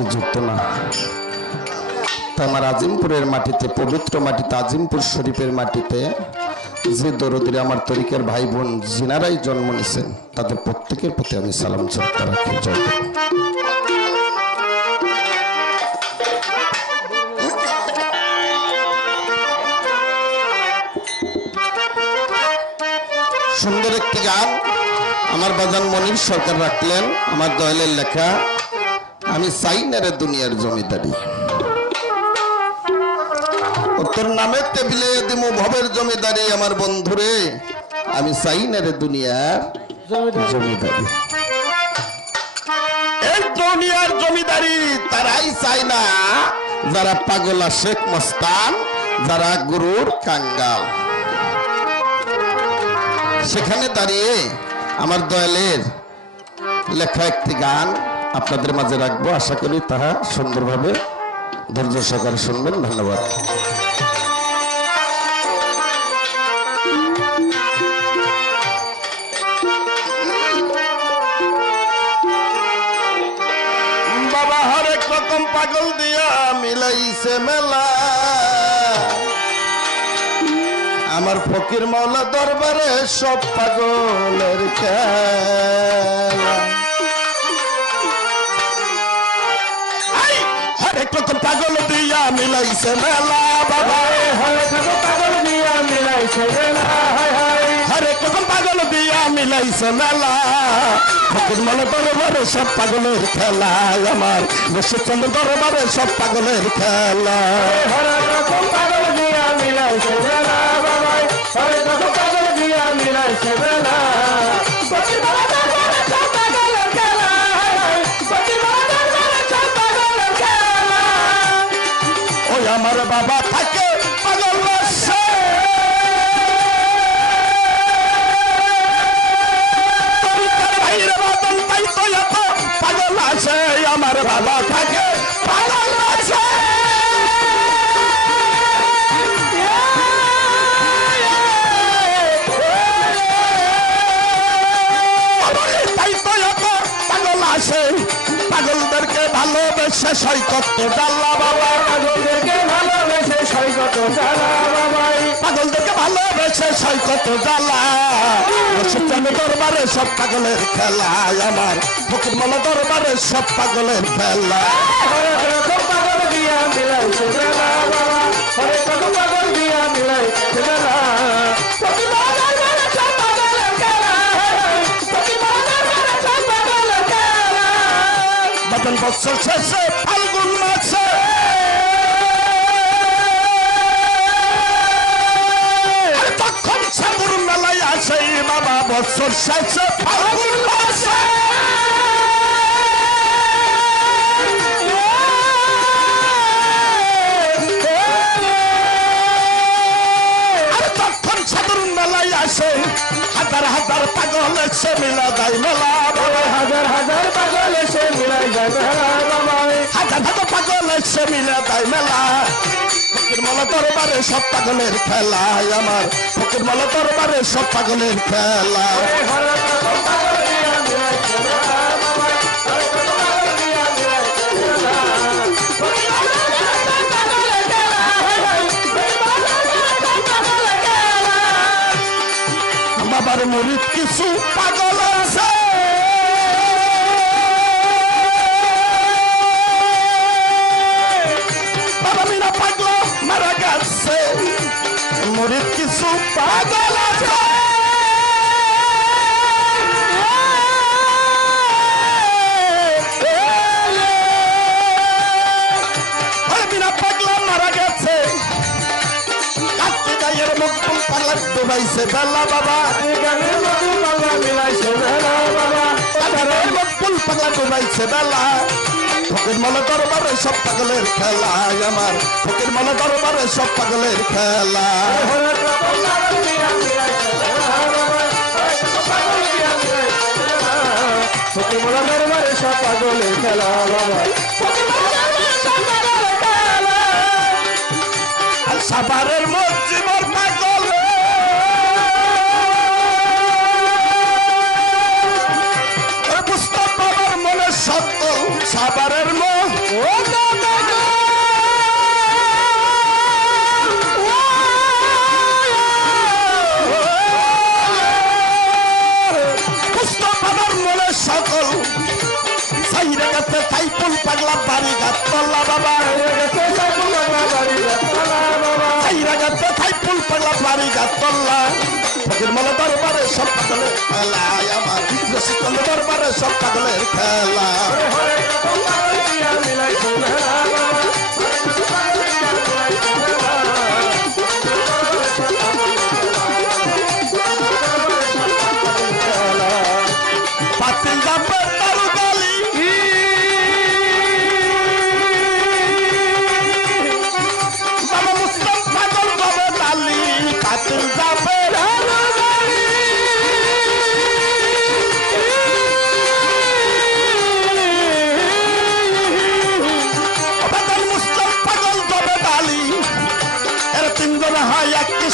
সঙ্গে যুক্ত না। তা আমার আজিমপুরের মাটিতে, পবিত্র মাটিতে, আজিমপুর শরীফের মাটিতে যে দরদিরা আমার তরিকার ভাই বোন যিনারাই জন্ম নিয়েছেন তাদের প্রত্যেকের প্রতি আমি সালাম শ্রদ্ধা রাখি। জয়। সুন্দর একটি গান আমার বাজান মনির সরকার রাখলেন, আমার দয়ালের লেখা। আমি চাই না রে দুনিয়ার জমিদারি, তোর নামের টেবিলে দিমু ভবের জমিদারি। আমার বন্ধুরে আমি চাই না রে দুনিয়ার জমিদারি। এই দুনিয়ার জমিদারি তারাই চায় না যারা পাগলা শেখ মস্তান, যারা গুরুর কাঙ্গাল। সেখানে দাঁড়িয়ে আমার দয়ালের লেখা একটি গান আপনাদের মাঝে রাখবো, আশা করি তাহা সুন্দরভাবে ধৈর্য সহকারে শুনবেন। ধন্যবাদ। বাবা হরেক রকম পাগল দিয়া মিলাইছে মেলা, আমার ফকির মাওলা দরবারে সব পাগলের খেলা। হরেক রকম পাগল দিয়া মিলাইছে মেলা, বাবা হরেক রকম পাগল দিয়া মিলাইছে মেলা, হরেক রকম পাগল দিয়া মিলাইছে মেলা। ফকির মাওলা দরবারে সব পাগলের খেলা, আমার মুর্শিদচন্দ্র দরবারে সব পাগলের খেলা। হরেক রকম পাগল দিয়া মিলাইছে মেলা, হরেক রকম পাগল দিয়া মিলাইছে মেলা। ফকির মাওলা দরবারে সব পাগলের খেলা, ফকির মাওলা দরবারে সব পাগলের খেলা। ওই আমার বাবা থাকে পাগল বসে, তরিকার ভাইয়ের বাদন তাই তো এত পাগল আছে। আমার বাবা থাকে পাগল বসে, পাগলদেরকে ভালোবেসে সৈকত ডাল্লা বাবা, পাগলদেরকে ভালোবেসে সৈকত ডালা বাবা, পাগলদেরকে ভালোবেসে সৈকত ডালা। মুর্শিদচন্দ্র দরবারে সব পাগলের খেলা, আমার ফকির মাওলা দরবারে সব পাগলের খেলা। হরেক রকম পাগল দিয়া মিলাইছে মেলা, বাবা হরেক রকম পাগল দিয়া মিলাইছে মেলা। ফকির মাওলা দরবারে সব পাগলের খেলা, ফকির মাওলা দরবারে সব পাগলের খেলা। বাদন বছর শেষে ফাল্গুন মাসে, তখন সাগর মেলায় আসে বাবা, বছর শেষে ফাল্গুন মাসে। তখন সাগর মেলায় আসে হাজার হাজার পাগল এসে মিলা যায় মেলা, বাবা হাজার হাজার পাগল এসে মিলাই যায় মেলা, বাবা হাজার হাজার পাগল এসে মিলা যায় মেলা। ফকির মাওলা দরবারে সব পাগলের খেলা, আমার ফকির মাওলা দরবারে সব পাগলের খেলা। বাবার মুরিদ কিছু পাগল আছে, বাবা মিনা পাগল মারা গেছে। মুরিদ কিছু পাগল আছে, মিনা পাগল মারা গেছে। কার্তিকের মকবুল পাগলা ডুবাইছে বেলা, বাবা গানের মকবুল পাগলা মিলাইছে বেলা, বাবা গানের মকবুল পাগলা ডুবাইছে বেলা। ফকির মাওলা দরবারে সব পাগলের খেলা, আমার ফকির মাওলা দরবারে সব পাগলের খেলা। হরেক রকম পাগল দিয়া মিলাইছে বেলা, বাবা হরেক রকম পাগল দিয়া মিলাইছে বেলা। ফকির মাওলা দরবারে সব পাগলের খেলা, বাবা ফকির মাওলা দরবারে সব পাগলের খেলা। আর সাভারের মসজিদের পাগল, মুস্তাফার মনে সত্য সাভারের মসজিদ তল্লা বাবা ছাইরা গেছে সাইফুল পাগলা বাড়ি গাছ তল্লা ফকির মোল্লা দরবারে সব পাগলের খেলা আমার রশিদ দরবারে সব পাগলের খেলা পাতিল জাপের তারু গালি বাবা মুসলিম পাগল বাবা তালি পাতিল জাপের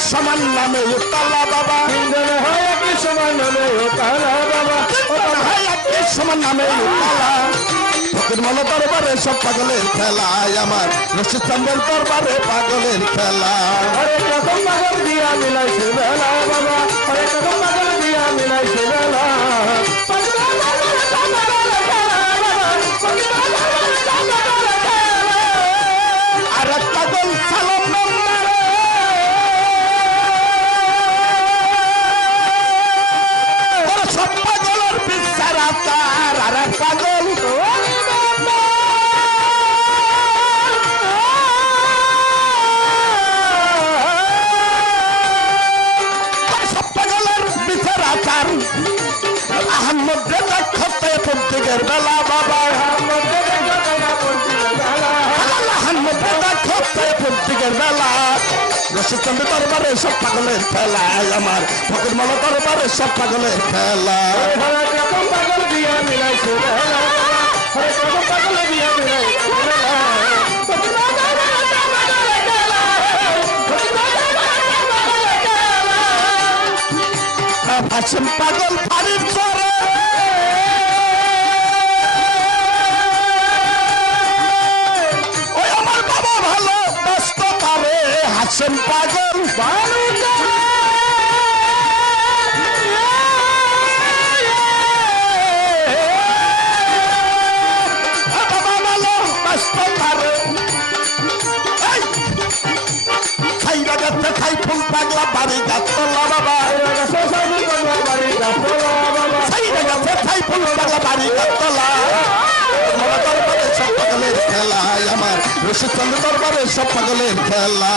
সমান নামে উতালা বাবা সমান নামে উতালা বাবা সমান নামে উতালা ফকির মোল্লা দরবারে সব পাগলের খেলা আমার রশিদ চন্দ্রের দরবারে পাগলের খেলা প্রথম পাগল দিয়া মিলাইছে বেলা বাবা প্রথম পাগল দিয়া মিলাইছে বেলা আর এক পাগল সালাম পাগল সব পাগলের বিচার আচার আহমদ রেজা খতে পন্থীদের বেলা বাবা আহমদ রেজা খতে পন্থীদের বেলা রশিদ চন্দ্র দরবারে সব পাগলের খেলা আমার ফকির মোল্লা দরবারে সব পাগলের খেলা পাগল দিয়া মিলাইছে পাগল দিয়া মিলাইছে পাগল ফারির চরে ওই আমার বাবা ভালো ব্যস্ত পারে হাসেন পাগল সাইফুল পাগলা বাড়ি গাছতলা বাবা সাইফুল পাগলা বাড়ি গাছতলা দরবারে সব পাগলের খেলা আমার রশিদ চন্দ্র দরবারে সব পাগলের খেলা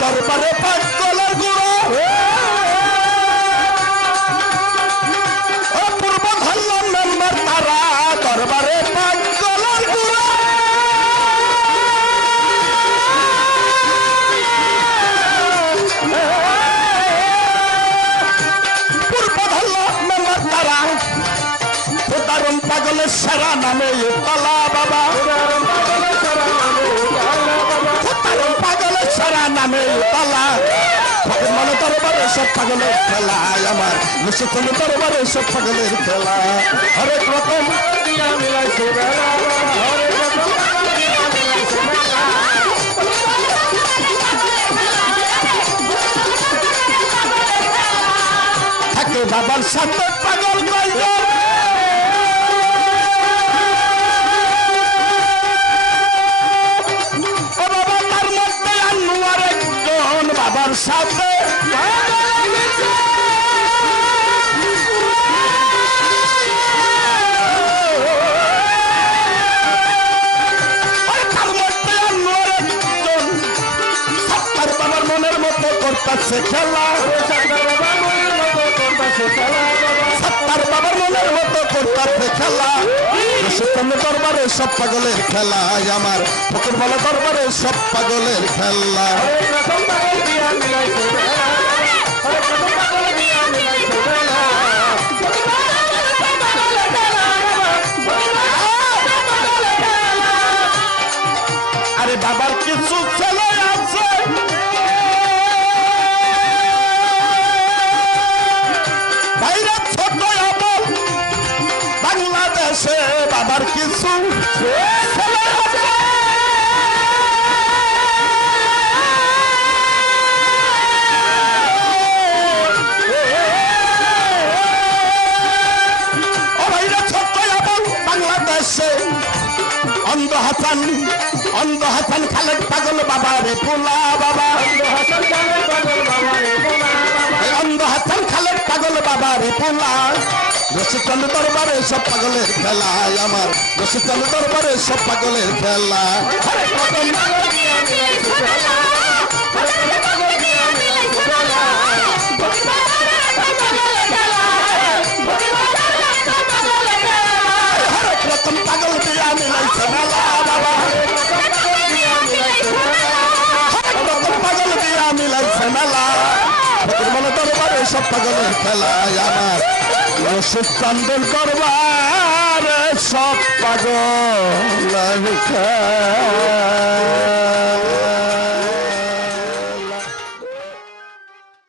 দরবারে পাগলের গুরু দরবারে পাগলের গুরু পূর্ব ধরল মেম্বার তারা দারুণ পাগলের সেরা নামে তলা বাবা দারুণ পাগলের সেরা নামে তলা ফকির মোল্লা দরবারে সব পাগলের খেলা আমার রশিদ চন্দ্র দরবারে সব পাগলের খেলা হরেক রকম থাকে বাবার সাথে পাগল বাবা তার মধ্যে আনুয়ার একজন বাবার সাথে করতেছে খেলা সত্তার বাবার মনের মতো করতেছে খেলা রশিদ চন্দ্র দরবারে সব পাগলের খেলা আমার ফকির মোল্লা দরবারে সব পাগলের খেলা আরে বাবার কিছু ছেলে আছে বাংলাদেশে বাবার কিছু হাসান অন্ধ হাসান খালেদ পাগল বাবা রে পোলা বাবা অন্ধ হাসান খালেদ পাগল বাবা রে পোলা রসিকল দরবারে সব পাগলের খেলা আমার রসিকল দরবারে সব পাগলের খেলা রকম পাগল দিয়া মিলাইছে মেলা বাবা রকম পাগল দিয়া মিলাইছে মেলা মানে দরবারে সব পাগলের খেলা আমার রসিক চন্দন দরবারে সব পাগলের খেলা